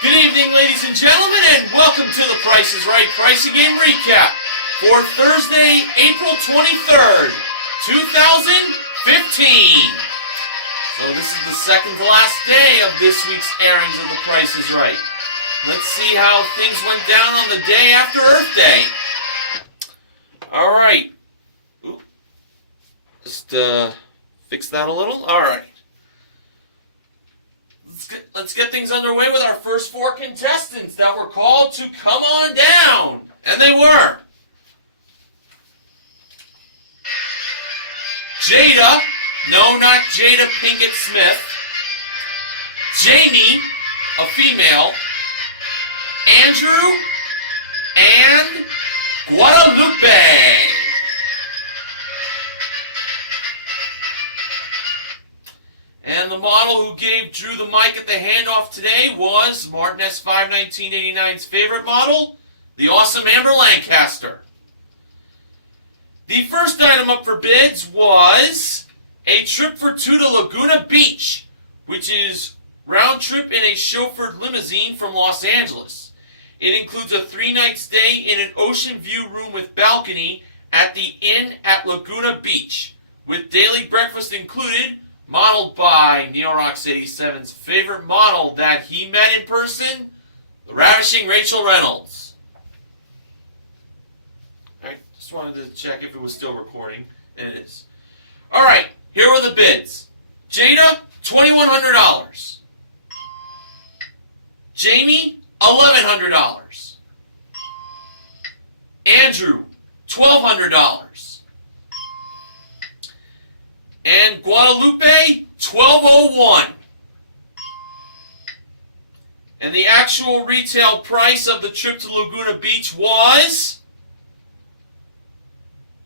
Good evening, ladies and gentlemen, and welcome to the Price is Right Pricing Game Recap for Thursday, April 23rd, 2015. So this is the second to last day of this week's airings of the Price is Right. Let's see how things went down on the day after Earth Day. All right. Just fix that a little. All right. Let's get things underway with our first four contestants that were called to come on down. And they were Jada, no, not Jada Pinkett Smith, Jamie, a female, Andrew, and Guadalupe. And the model who gave Drew the mic at the handoff today was Martin S5 1989's favorite model, the awesome Amber Lancaster. The first item up for bids was a trip for two to Laguna Beach, which is round trip in a chauffeured limousine from Los Angeles. It includes a 3-night stay in an ocean view room with balcony at the Inn at Laguna Beach, with daily breakfast included, modeled by NeoRox 87's favorite model that he met in person, the ravishing Rachel Reynolds. Alright, just wanted to check if it was still recording, and it is. Alright, here were the bids. Jada, $2,100. Jamie, $1,100. Andrew, $1,200. And Guadalupe, $1,201. And the actual retail price of the trip to Laguna Beach was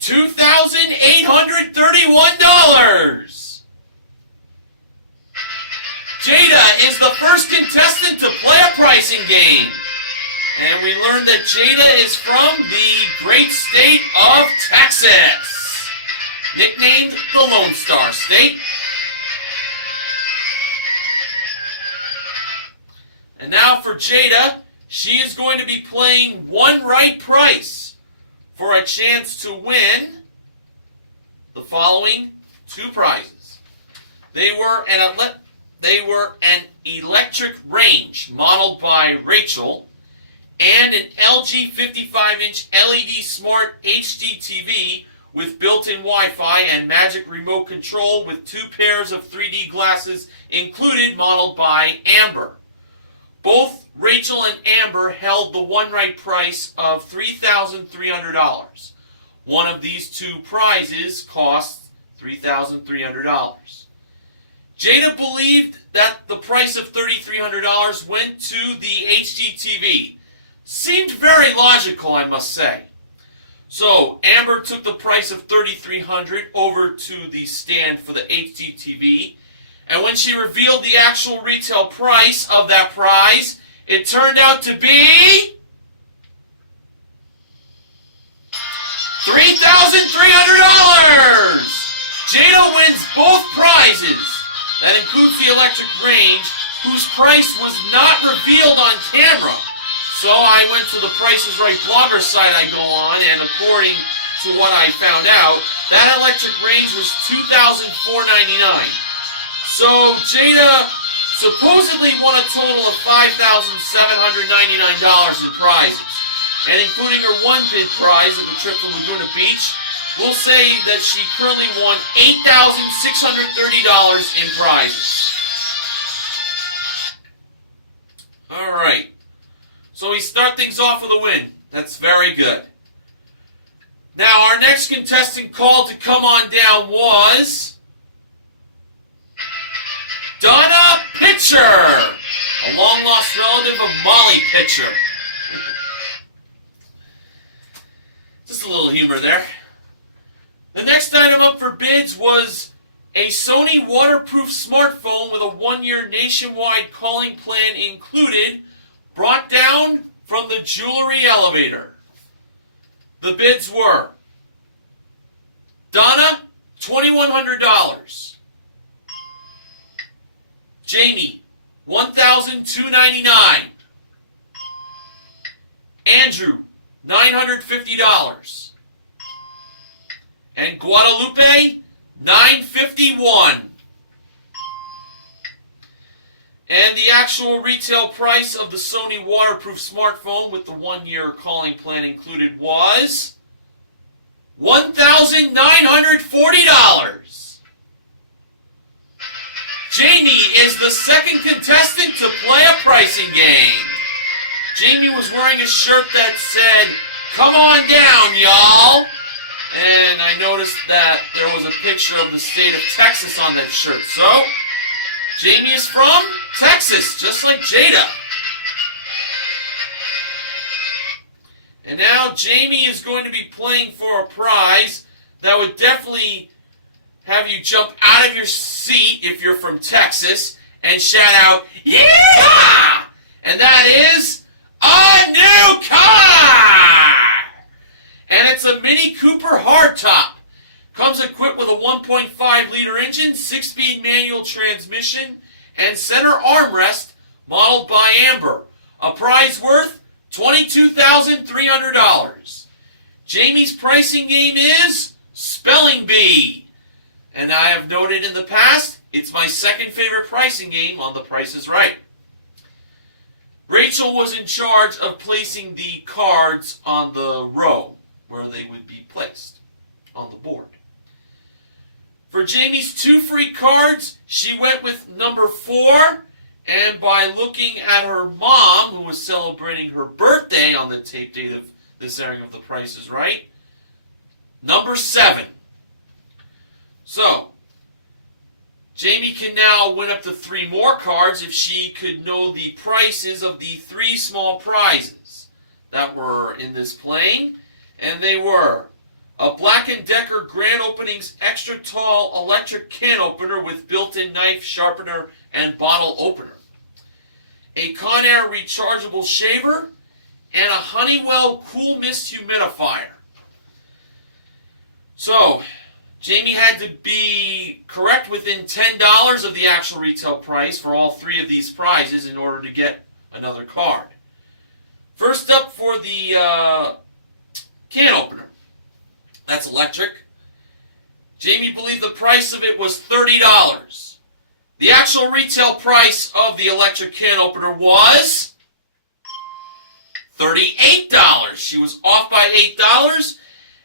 $2,831. Jada is the first contestant to play a pricing game. And we learned that Jada is from the great state of Texas, nicknamed the Lone Star State. And now for Jada, she is going to be playing one right price for a chance to win the following two prizes. They were an electric range modeled by Rachel and an LG 55-inch LED Smart HD TV with built-in Wi-Fi and magic remote control with 2 pairs of 3D glasses included, modeled by Amber. Both Rachel and Amber held the one right price of $3,300. One of these two prizes costs $3,300. Jada believed that the price of $3,300 went to the HD TV. Seemed very logical, I must say. So, Amber took the price of $3,300 over to the stand for the HD TV, and when she revealed the actual retail price of that prize, it turned out to be $3,300! Jada wins both prizes. That includes the electric range, whose price was not revealed on camera. So I went to the Price is Right blogger site I go on, and according to what I found out, that electric range was $2,499. So Jada supposedly won a total of $5,799 in prizes. And including her one bid prize of the trip to Laguna Beach, we'll say that she currently won $8,630 in prizes. Alright. So we start things off with a win. That's very good. Now, our next contestant called to come on down was Donna Pitcher, a long-lost relative of Molly Pitcher. Just a little humor there. The next item up for bids was a Sony waterproof smartphone with a 1-year nationwide calling plan included, brought down from the jewelry elevator. The bids were Donna, $2,100. Jamie, $1,299. Andrew, $950. And Guadalupe, $951. And the actual retail price of the Sony waterproof smartphone with the 1-year calling plan included was $1,940. Jamie is the second contestant to play a pricing game. Jamie was wearing a shirt that said, "Come on down, y'all." And I noticed that there was a picture of the state of Texas on that shirt. So, Jamie is from Texas, just like Jada. And now Jamie is going to be playing for a prize that would definitely have you jump out of your seat if you're from Texas and shout out, "Yeah!" And that is a new car! And it's a Mini Cooper hardtop. Comes equipped with a 1.5-liter engine, 6-speed manual transmission, and center armrest modeled by Amber. A prize worth $22,300. Jamie's pricing game is Spelling Bee. And I have noted in the past, it's my second favorite pricing game on The Price is Right. Rachel was in charge of placing the cards on the row where they would be placed on the board. For Jamie's 2 free cards, she went with number 4, and by looking at her mom, who was celebrating her birthday on the tape date of this airing of The Price is Right, number 7. So, Jamie can now win up to 3 more cards if she could know the prices of the 3 small prizes that were in this playing. And they were a Black & Decker Grand Openings Extra Tall Electric Can Opener with built-in knife, sharpener, and bottle opener, a Conair Rechargeable Shaver, and a Honeywell Cool Mist Humidifier. So, Jamie had to be correct within $10 of the actual retail price for all 3 of these prizes in order to get another card. First up for the can opener. That's electric. Jamie believed the price of it was $30. The actual retail price of the electric can opener was $38. She was off by $8.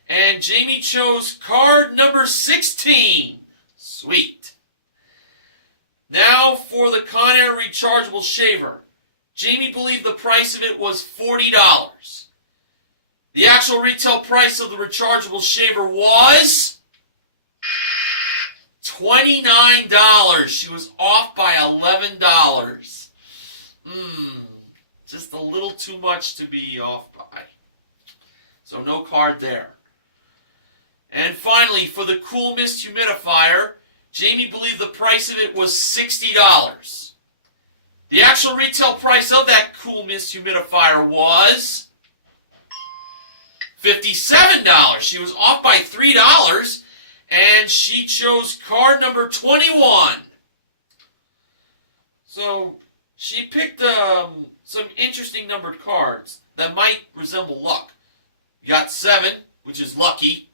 And Jamie chose card number 16. Sweet. Now for the Conair Rechargeable Shaver. Jamie believed the price of it was $40. The actual retail price of the rechargeable shaver was $29. She was off by $11. Just a little too much to be off by. So no card there. And finally, for the Cool Mist Humidifier, Jamie believed the price of it was $60. The actual retail price of that Cool Mist Humidifier was $57. She was off by $3, and she chose card number 21. So she picked some interesting numbered cards that might resemble luck. You got 7, which is lucky.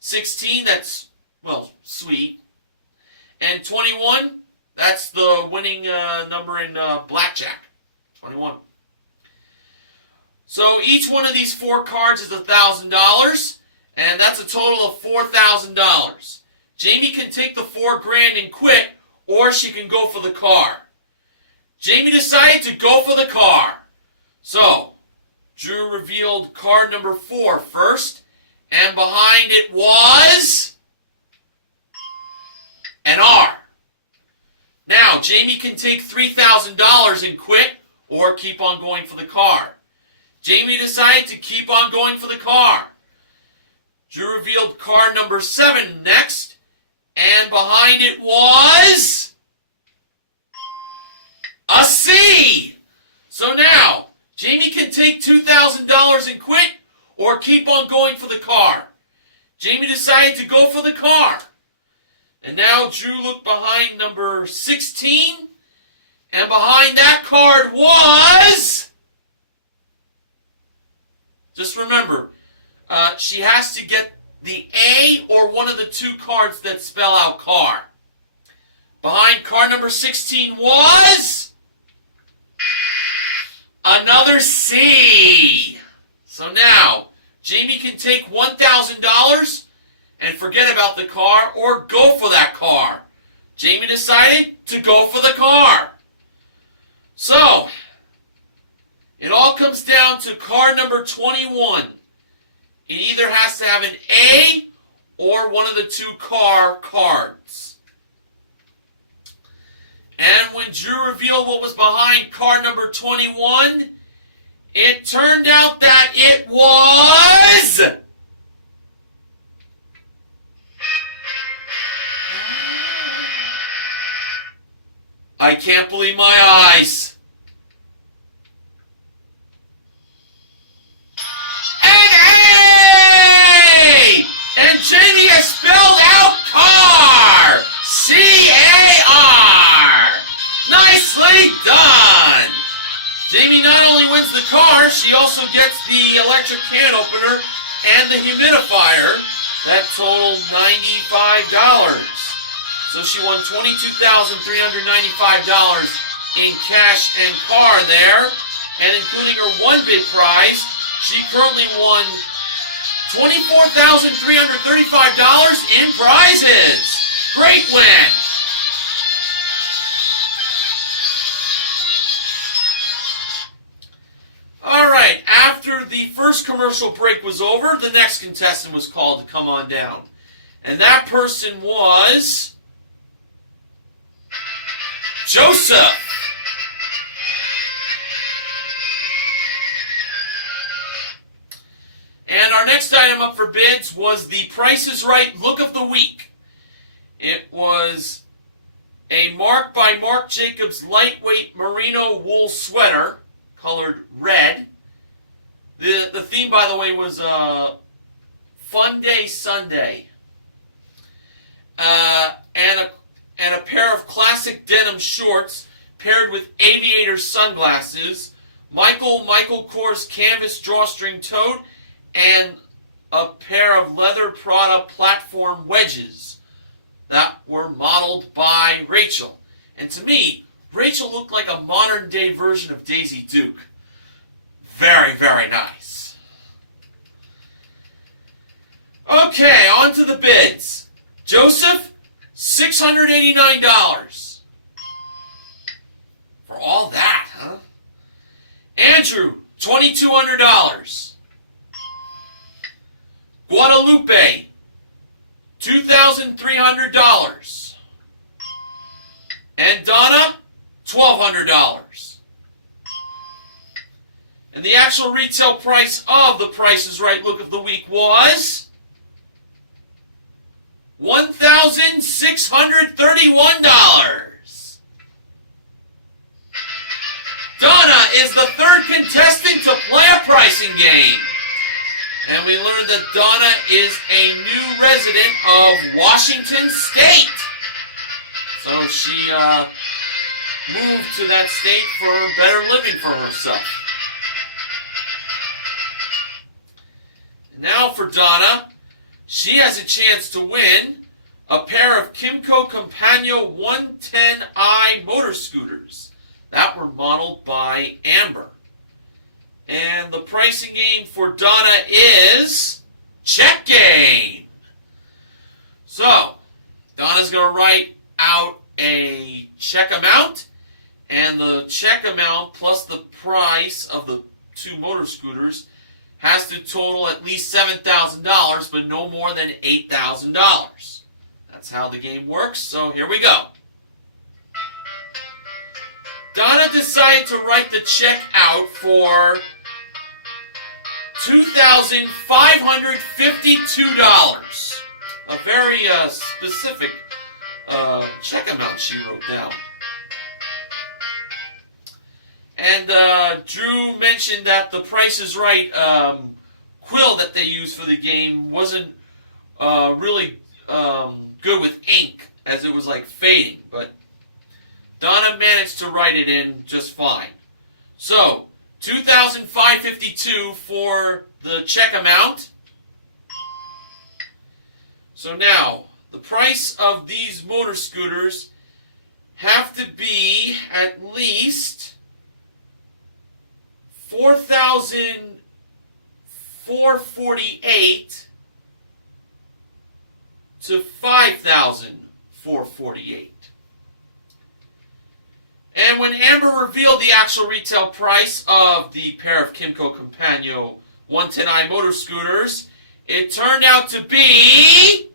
16, that's, well, sweet. And 21, that's the winning number in blackjack. 21. So each one of these 4 cards is $1,000, and that's a total of $4,000. Jamie can take the $4,000 and quit, or she can go for the car. Jamie decided to go for the car. So, Drew revealed card number 4 first, and behind it was an R. Now, Jamie can take $3,000 and quit, or keep on going for the car. Jamie decided to keep on going for the car. Drew revealed card number 7 next, and behind it was a C. So now, Jamie can take $2,000 and quit, or keep on going for the car. Jamie decided to go for the car. And now Drew looked behind number 16, and behind that card was Just remember, she has to get the A or one of the two cards that spell out car. Behind card number 16 was another C. So now, Jamie can take $1,000 and forget about the car or go for that car. Jamie decided to go for the car. So, it all comes down to card number 21. It either has to have an A or one of the two car cards. And when Drew revealed what was behind card number 21, it turned out that it was... I can't believe my eyes. An A! And Jamie has spelled out car. C-A-R. Nicely done. Jamie not only wins the car, she also gets the electric can opener and the humidifier. That totaled $95. So she won $22,395 in cash and car there. And including her one bid prize, she currently won $24,335 in prizes. Great win. All right, after the first commercial break was over, the next contestant was called to come on down. And that person was... Joseph. And our next item up for bids was the Price is Right Look of the Week. It was a Mark by Marc Jacobs lightweight merino wool sweater, colored red. The theme, by the way, was Fun Day Sunday. And a pair of classic denim shorts paired with aviator sunglasses, Michael Kors canvas drawstring tote, and a pair of leather Prada platform wedges that were modeled by Rachel. And to me, Rachel looked like a modern day version of Daisy Duke. Very, very nice. Okay, on to the bids. Joseph, $689. For all that, huh? Andrew, $2,200. Guadalupe, $2,300. And Donna, $1,200. And the actual retail price of the Price is Right Look of the Week was $1,631. Donna is the third contestant to play a pricing game. And we learned that Donna is a new resident of Washington State. So she moved to that state for better living for herself. Now for Donna, she has a chance to win a pair of Kimco Compagno 110i motor scooters that were modeled by Amber. And the pricing game for Donna is check game. So, Donna's going to write out a check amount, and the check amount plus the price of the two motor scooters has to total at least $7,000, but no more than $8,000. That's how the game works, so here we go. Donna decided to write the check out for $2,552. A very specific check amount she wrote down. And Drew mentioned that the Price is Right quill that they used for the game wasn't really good with ink, as it was like fading, but Donna managed to write it in just fine. So, $2,552 for the check amount. So now, the price of these motor scooters have to be at least $4,448 to $5,448. And when Amber revealed the actual retail price of the pair of Kymco Compagno 110i motor scooters, it turned out to be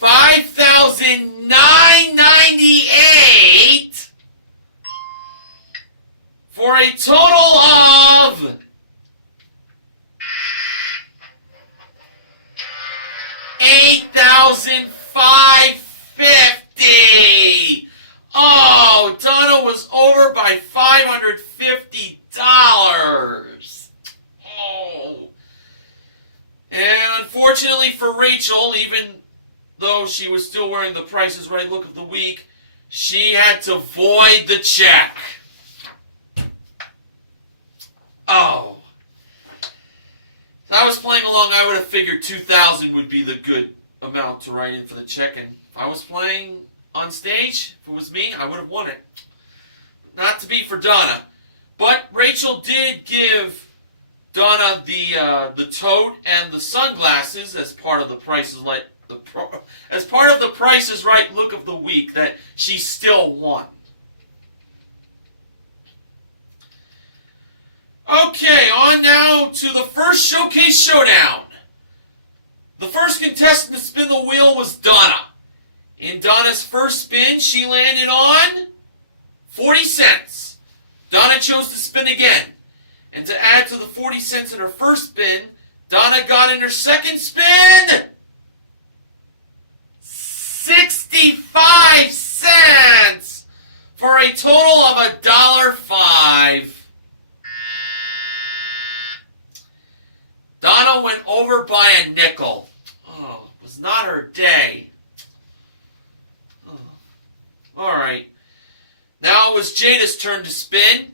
$5,998 for a total of $8,550. Oh, Donna was over by $550. Oh. And unfortunately for Rachel, even though she was still wearing the Price is Right look of the week, she had to void the check. Oh. If I was playing along, I would have figured $2,000 would be the good amount to write in for the check. And if I was playing on stage, if it was me, I would have won it. Not to be for Donna. But Rachel did give Donna the tote and the sunglasses as part of the Price is Right, as part of the Price is Right look of the week that she still won. Okay, on now to the first Showcase Showdown. The first contestant to spin the wheel was Donna. In Donna's first spin, she landed on 40 cents. Donna chose to spin again. And to add to the 40 cents in her first spin, Donna got in her second spin 65 cents for a total of $1.05. Donna went over by a nickel. Oh, it was not her day. Oh. Alright. Now it was Jada's turn to spin.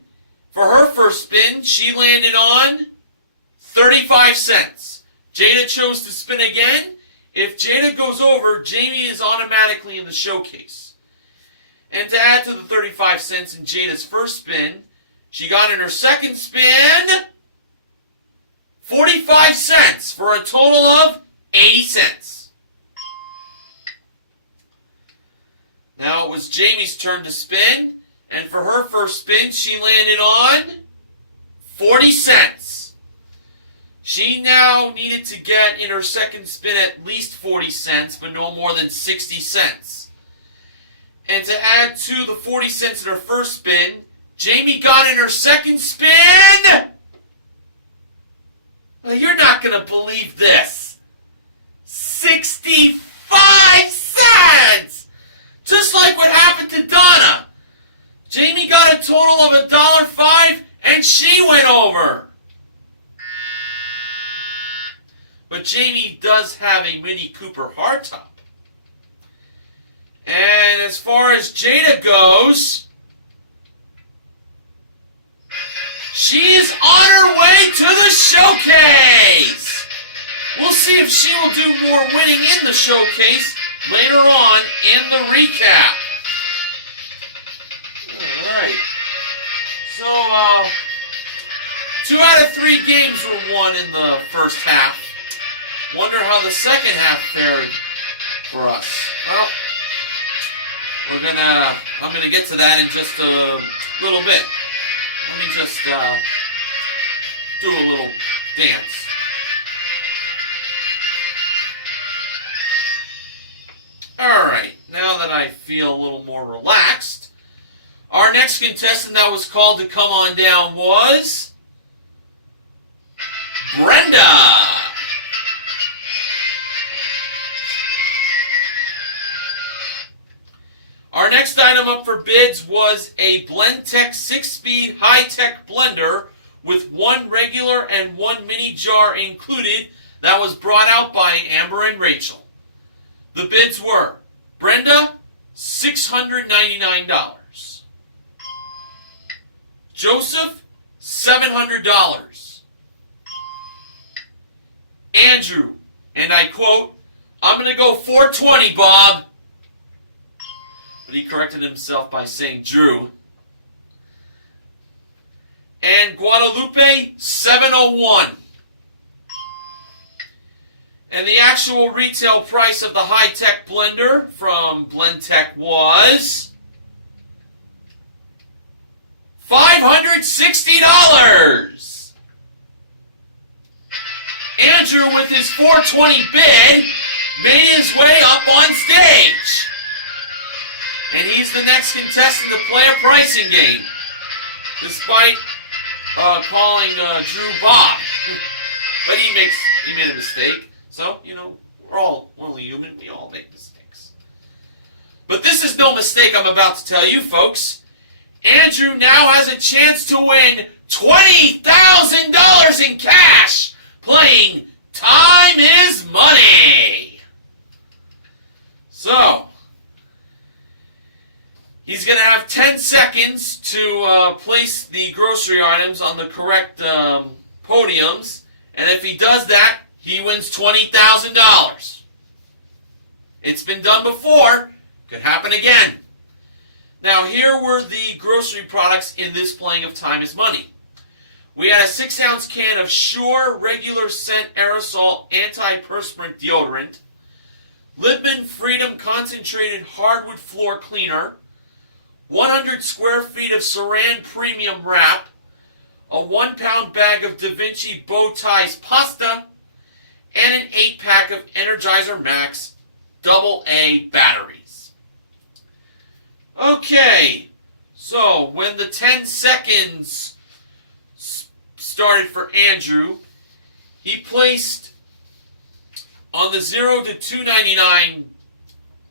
For her first spin, she landed on 35 cents. Jada chose to spin again. If Jada goes over, Jamie is automatically in the showcase. And to add to the 35 cents in Jada's first spin, she got in her second spin 45 cents for a total of 80 cents. Now it was Jamie's turn to spin, and for her first spin, she landed on 40 cents. She now needed to get in her second spin at least 40 cents, but no more than 60 cents. And to add to the 40 cents in her first spin, Jamie got in her second spin. Well, you're not going to believe this. 65 cents! Just like what happened to Donna. Jamie got a total of $1.05 and she went over. But Jamie does have a Mini Cooper hardtop. And as far as Jada goes, she's on her way to the showcase! We'll see if she will do more winning in the showcase later on in the recap. Alright. So, 2 out of 3 games were won in the first half. Wonder how the second half fared for us. Well, I'm gonna get to that in just a little bit. Let me just do a little dance. Alright, now that I feel a little more relaxed, our next contestant that was called to come on down was Brenda. Our next item up for bids was a Blendtec 6-speed high-tech blender with 1 regular and 1 mini jar included that was brought out by Amber and Rachel. The bids were Brenda, $699. Joseph, $700. Andrew, and I quote, "I'm going to go 420, Bob." But he corrected himself by saying Drew. And Guadalupe, 701. And the actual retail price of the high-tech blender from BlendTech was $560. Andrew, with his 420 bid, made his way up on stage. And he's the next contestant to play a pricing game, despite calling Drew Bob. But he made a mistake. So, we're only human. We all make mistakes. But this is no mistake I'm about to tell you, folks. Andrew now has a chance to win $20,000 in cash playing Time is Money. So, he's going to have 10 seconds to place the grocery items on the correct podiums. And if he does that, he wins $20,000. It's been done before. Could happen again. Now, here were the grocery products in this playing of Time is Money. We had a 6-ounce can of Sure Regular Scent Aerosol Antiperspirant Deodorant, Lippmann Freedom Concentrated Hardwood Floor Cleaner, 100 square feet of Saran Premium Wrap, a 1-pound bag of Da Vinci Bow Ties Pasta, and an 8-pack of Energizer Max AA batteries. Okay, so when the 10 seconds started for Andrew, he placed on the 0 to $2.99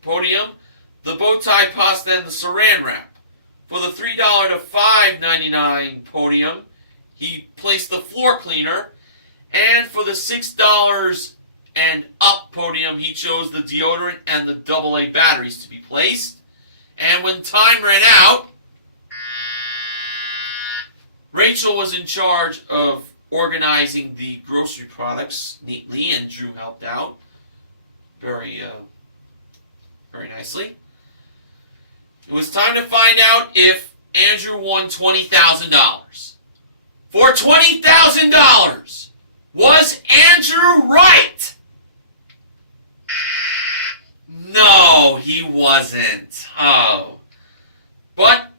podium the bow tie pasta and the saran wrap. For the $3 to $5.99 podium, he placed the floor cleaner. And for the $6 and up podium, he chose the deodorant and the AA batteries to be placed. And when time ran out, Rachel was in charge of organizing the grocery products neatly, and Drew helped out very nicely. It was time to find out if Andrew won $20,000. For $20,000, was Andrew right? No, he wasn't. Oh. But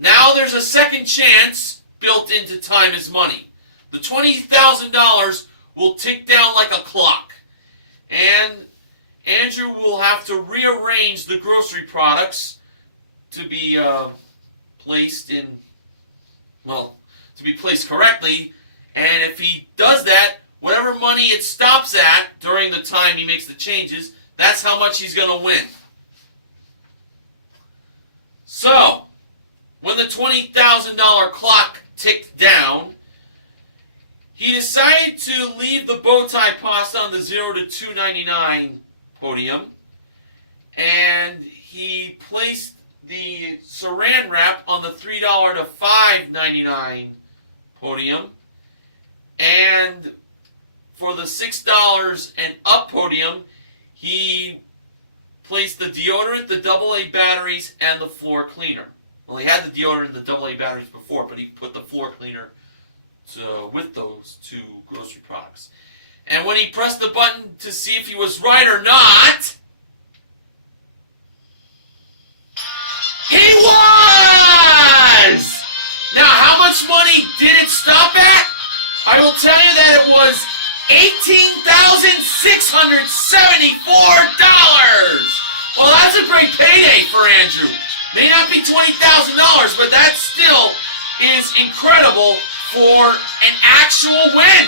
now there's a second chance built into Time is Money. The $20,000 will tick down like a clock. And Andrew will have to rearrange the grocery products to be placed correctly. And if he does that, whatever money it stops at during the time he makes the changes, that's how much he's going to win. So, when the $20,000 clock ticked down, he decided to leave the bow tie pasta on the 0 to $2.99 podium, and he placed the saran wrap on the $3 to $5.99 podium. And for the $6 and up podium, he placed the deodorant, the AA batteries, and the floor cleaner. Well, he had the deodorant and the AA batteries before, but he put the floor cleaner with those two grocery products. And when he pressed the button to see if he was right or not, he was! Now, how much money did it stop at? I will tell you that it was $18,674. Well, that's a great payday for Andrew. May not be $20,000, but that still is incredible for an actual win.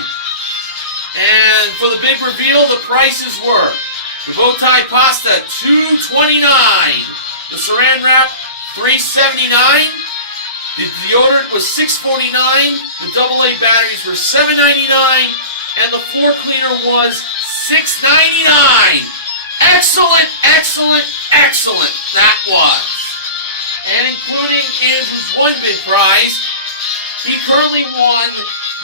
And for the big reveal, the prices were the bow tie pasta, $2.29. The saran wrap, $3.79. The deodorant was $6.49. The AA batteries were $7.99. And the floor cleaner was $6.99. Excellent, excellent, excellent. That was. And including Andrew's one bid prize, he currently won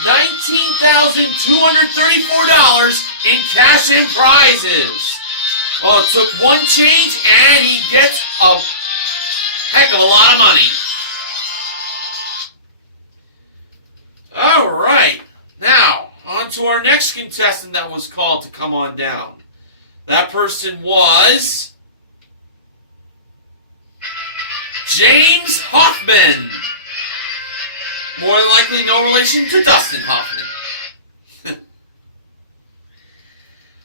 $19,234 in cash and prizes. Well, it took one change, and he gets a heck of a lot of money. All right. Now, on to our next contestant that was called to come on down. That person was James Hoffman. More than likely no relation to Dustin Hoffman.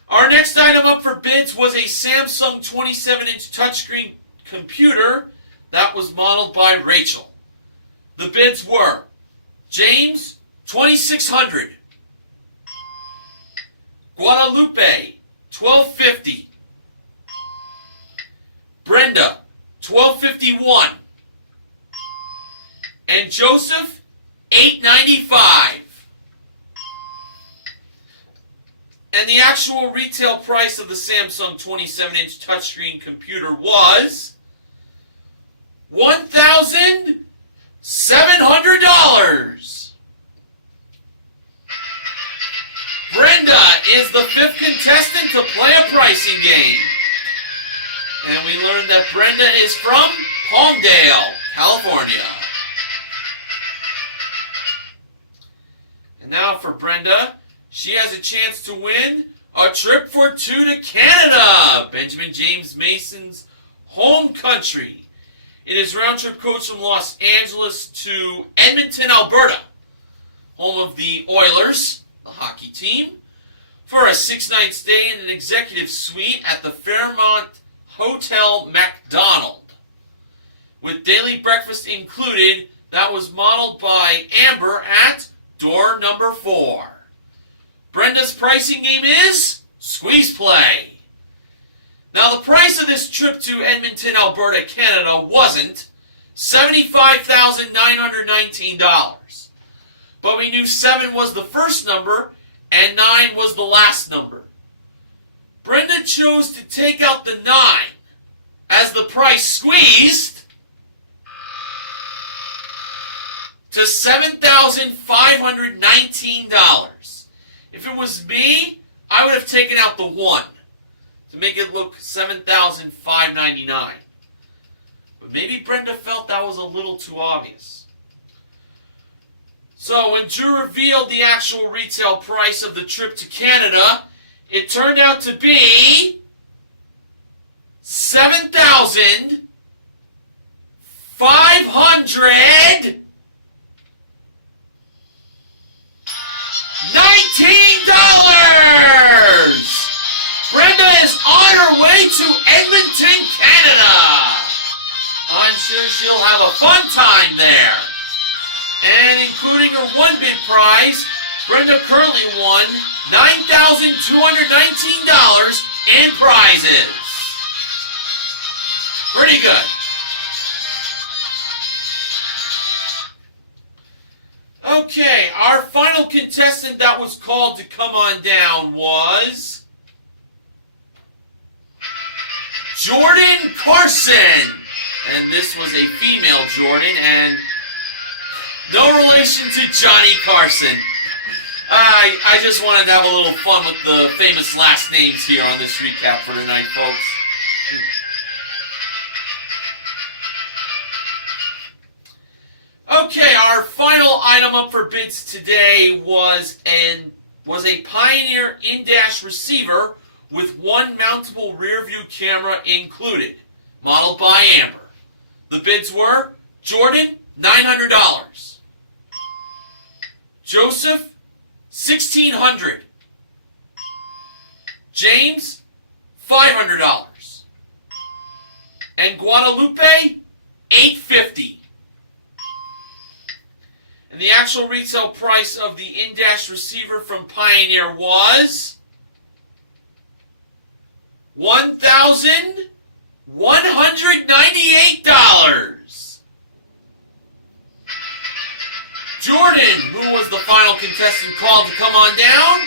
Our next item up for bids was a Samsung 27-inch touchscreen computer that was modeled by Rachel. The bids were James, $2,600. Guadalupe, $1,250. Brenda, $1,251. And Joseph, $895. And the actual retail price of the Samsung 27-inch touchscreen computer was $1,700. Brenda is the fifth contestant to play a pricing game. And we learned that Brenda is from Palmdale, California. And now for Brenda, she has a chance to win a trip for two to Canada, Benjamin James Mason's home country. It is round-trip coach from Los Angeles to Edmonton, Alberta, home of the Oilers, the hockey team, for a 6-night stay in an executive suite at the Fairmont Hotel MacDonald, with daily breakfast included. That was modeled by Amber at door number 4. Brenda's pricing game is Squeeze Play. Now, the price of this trip to Edmonton, Alberta, Canada wasn't $75,919. But we knew 7 was the first number and 9 was the last number. Brenda chose to take out the 9 as the price squeezed to $7,519. If it was me, I would have taken out the 1 to make it look $7,599. But maybe Brenda felt that was a little too obvious. So when Drew revealed the actual retail price of the trip to Canada, it turned out to be $7,519. Brenda is on her way to Edmonton, Canada. I'm sure she'll have a fun time there. And including her one bid prize, Brenda currently won $9,219 in prizes. Pretty good. Okay, our final contestant that was called to come on down was Jordan Carson. And this was a female Jordan, and no relation to Johnny Carson. I just wanted to have a little fun with the famous last names here on this recap for tonight, folks. Okay, our final item up for bids today was a Pioneer in-dash receiver with one mountable rear-view camera included, modeled by Amber. The bids were Jordan, $900. Joseph, $1,600. James, $500. And Guadalupe, $850. And the actual retail price of the in-dash receiver from Pioneer was $1,198. Jordan, who was the final contestant called to come on down,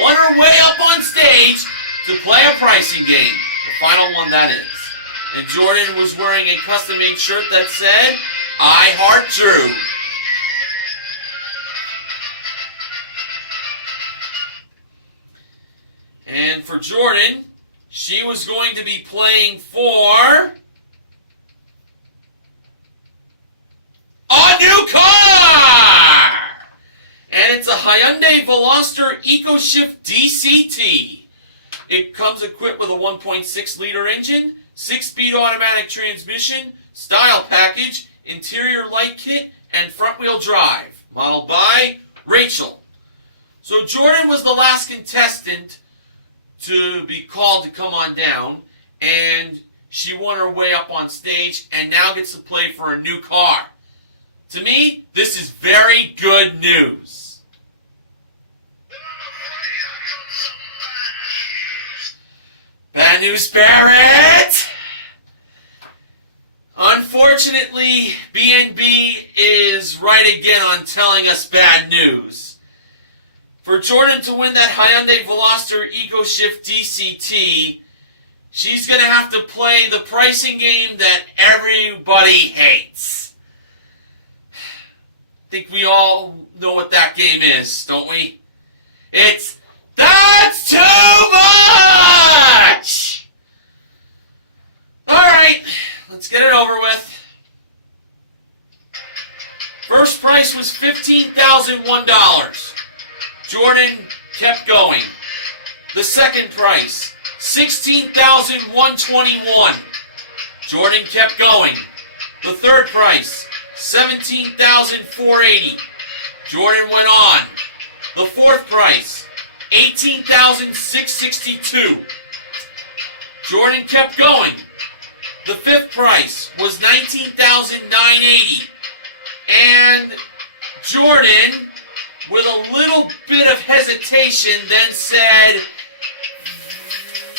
won her way up on stage to play a pricing game. The final one, that is. And Jordan was wearing a custom-made shirt that said, I Heart Drew. Jordan, she was going to be playing for a new car! And it's a Hyundai Veloster EcoShift DCT. It comes equipped with a 1.6-liter engine, 6-speed automatic transmission, style package, interior light kit, and front-wheel drive. Modeled by Rachel. So Jordan was the last contestant to be called to come on down, and she won her way up on stage and now gets to play for a new car. To me, this is very good news. Bad news, Barrett! Unfortunately, BNB is right again on telling us bad news. For Jordan to win that Hyundai Veloster EcoShift DCT, she's going to have to play the pricing game that everybody hates. I think we all know what that game is, don't we? It's That's Too Much! Alright, let's get it over with. First price was $15,001. Jordan kept going. The second price, $16,121. Jordan kept going. The third price, $17,480. Jordan went on. The fourth price, $18,662. Jordan kept going. The fifth price was $19,980. And Jordan, with a little bit of hesitation, then said,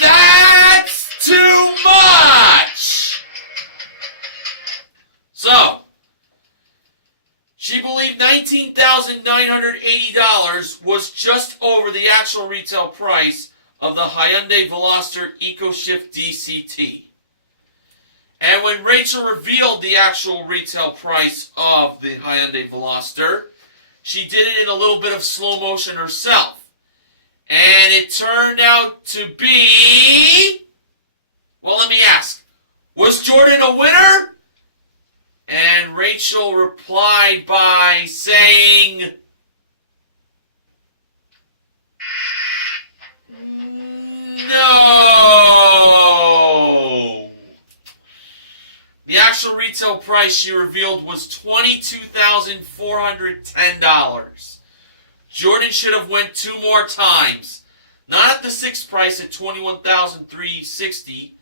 "That's too much!" So, she believed $19,980 was just over the actual retail price of the Hyundai Veloster EcoShift DCT. And when Rachel revealed the actual retail price of the Hyundai Veloster, she did it in a little bit of slow motion herself. And it turned out to be... Well, let me ask. Was Jordan a winner? And Rachel replied by saying... No! The actual retail price she revealed was $22,410. Jordan should have went two more times. Not at the sixth price at $21,360,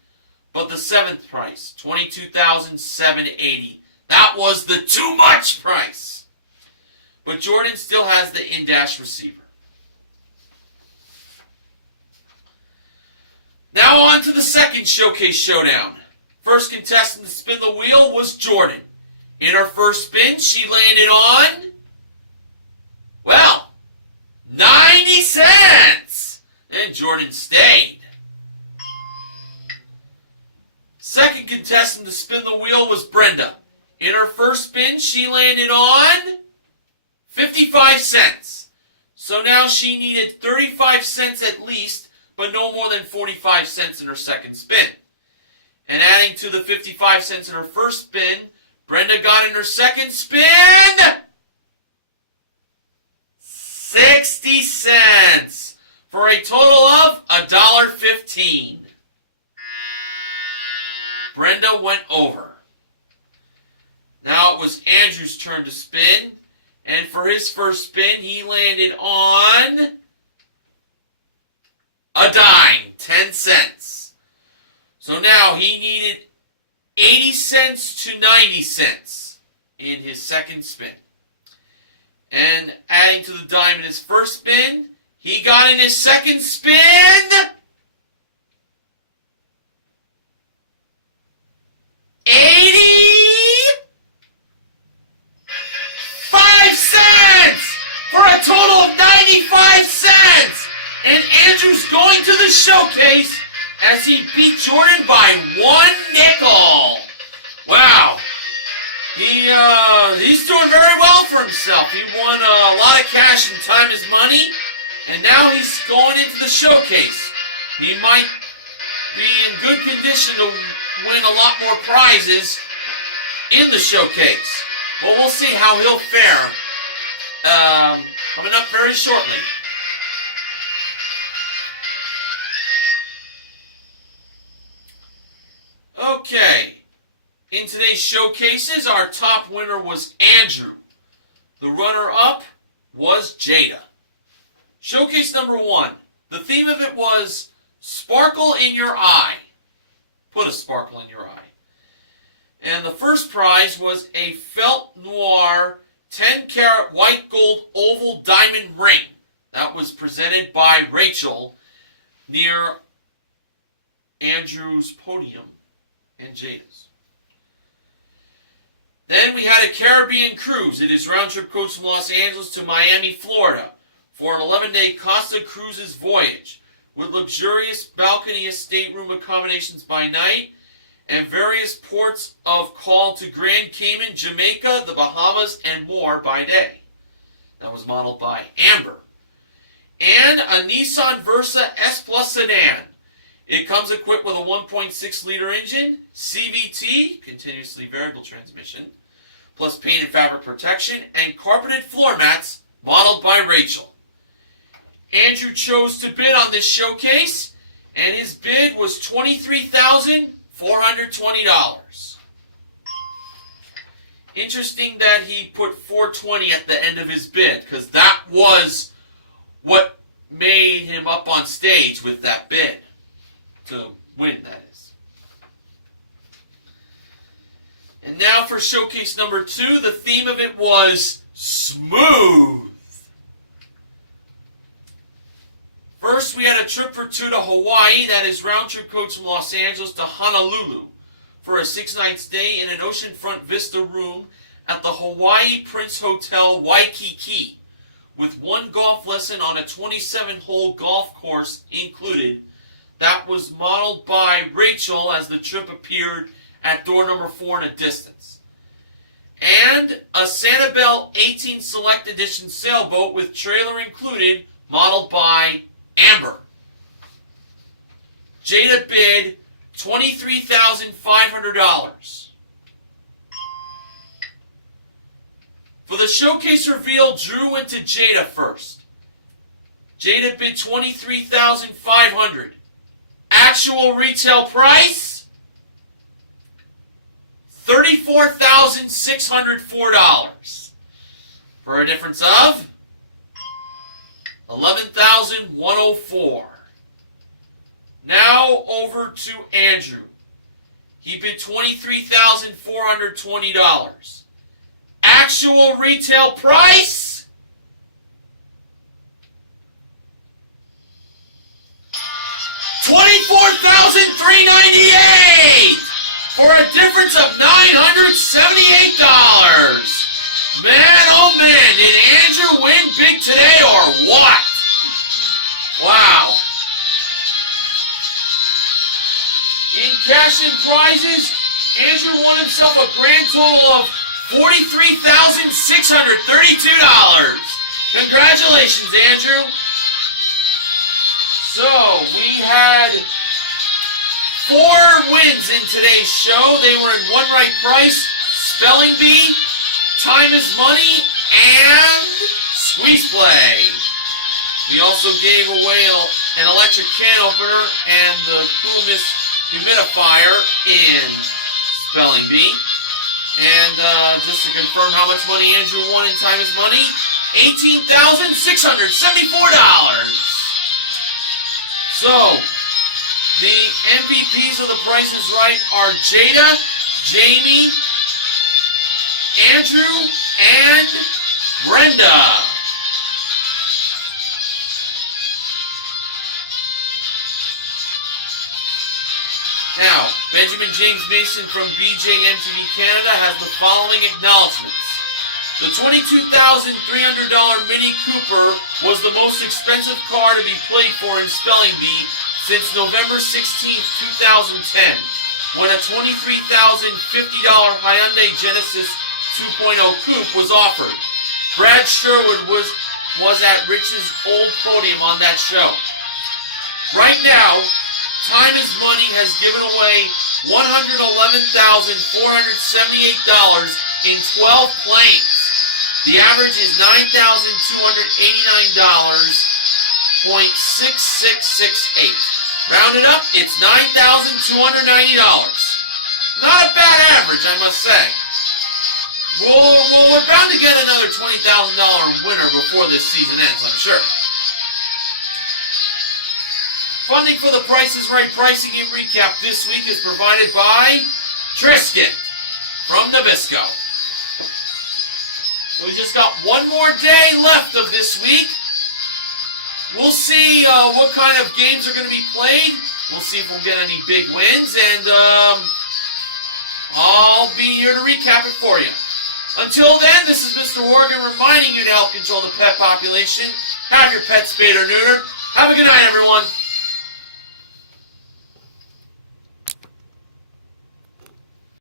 but the seventh price, $22,780. That was the too much price. But Jordan still has the in-dash receiver. Now on to the second showcase showdown. First contestant to spin the wheel was Jordan. In her first spin, she landed on, well, 90 cents. And Jordan stayed. Second contestant to spin the wheel was Brenda. In her first spin, she landed on 55 cents. So now she needed 35 cents at least, but no more than 45 cents in her second spin. And adding to the 55 cents in her first spin, Brenda got in her second spin 60 cents for a total of $1.15. Brenda went over. Now it was Andrew's turn to spin, and for his first spin, he landed on a dime, 10 cents. So now he needed 80 cents to 90 cents in his second spin. And adding to the dime in his first spin, he got in his second spin 85 cents for a total of 95 cents. And Andrew's going to the showcase as he beat Jordan by 1 nickel. Wow. He's doing very well for himself. He won a lot of cash and time is money, and now he's going into the showcase. he might be in good condition to win a lot more prizes in the showcase. But we'll see how he'll fare coming up very shortly. Okay, in today's showcases, our top winner was Andrew. The runner-up was Jada. Showcase number 1. The theme of it was Sparkle in Your Eye. Put a sparkle in your eye. And the first prize was a Felt Noir 10-karat white gold oval diamond ring. That was presented by Rachel near Andrew's podium and Jada's. Then we had a Caribbean cruise. It is round-trip coach from Los Angeles to Miami, Florida, for an 11-day Costa Cruises voyage with luxurious balcony stateroom accommodations by night and various ports of call to Grand Cayman, Jamaica, the Bahamas, and more by day. That was modeled by Amber. And a Nissan Versa S Plus sedan. It comes equipped with a 1.6-liter engine, CVT, continuously variable transmission, plus paint and fabric protection, and carpeted floor mats, modeled by Rachel. Andrew chose to bid on this showcase, and his bid was $23,420. Interesting that he put $420 at the end of his bid, because that was what made him up on stage with that bid. To win, that is. And now for showcase number 2, the theme of it was smooth. First, we had a trip for 2 to Hawaii. That is round-trip coach from Los Angeles to Honolulu for a 6-night stay in an oceanfront vista room at the Hawaii Prince Hotel Waikiki, with 1 golf lesson on a 27-hole golf course included. That was modeled by Rachel as the trip appeared at door number 4 in a distance. And a Sanibel 18 Select Edition sailboat with trailer included, modeled by Amber. Jada bid $23,500. For the showcase reveal, Drew went to Jada first. Jada bid $23,500. Actual retail price, $34,604. For a difference of $11,104. Now over to Andrew. He bid $23,420. Actual retail price, $24,398 for a difference of $978. Man, oh man, did Andrew win big today or what? Wow. In cash and prizes, Andrew won himself a grand total of $43,632. Congratulations, Andrew. So, we had 4 wins in today's show. They were in One Right Price, Spelling Bee, Time is Money, and Squeeze Play. We also gave away an electric can opener and the Cool Mist humidifier in Spelling Bee. And just to confirm how much money Andrew won in Time is Money, $18,674. So, the MVPs of The Price is Right are Jada, Jamie, Andrew, and Brenda. Now, Benjamin James Mason from BJMTV Canada has the following acknowledgments. The $22,300 Mini Cooper was the most expensive car to be played for in Spelling Bee since November 16, 2010, when a $23,050 Hyundai Genesis 2.0 Coupe was offered. Brad Sherwood was at Rich's old podium on that show. Right now, Time is Money has given away $111,478 in 12 claims. The average is $9,289.6668. Rounded up, it's $9,290. Not a bad average, I must say. We're bound to get another $20,000 winner before this season ends, I'm sure. Funding for the Price is Right pricing and recap this week is provided by Triscuit from Nabisco. So we just got one more day left of this week. We'll see what kind of games are going to be played. We'll see if we'll get any big wins, and I'll be here to recap it for you. Until then, this is Mr. Horgan reminding you to help control the pet population. Have your pet spayed or neutered. Have a good night, everyone.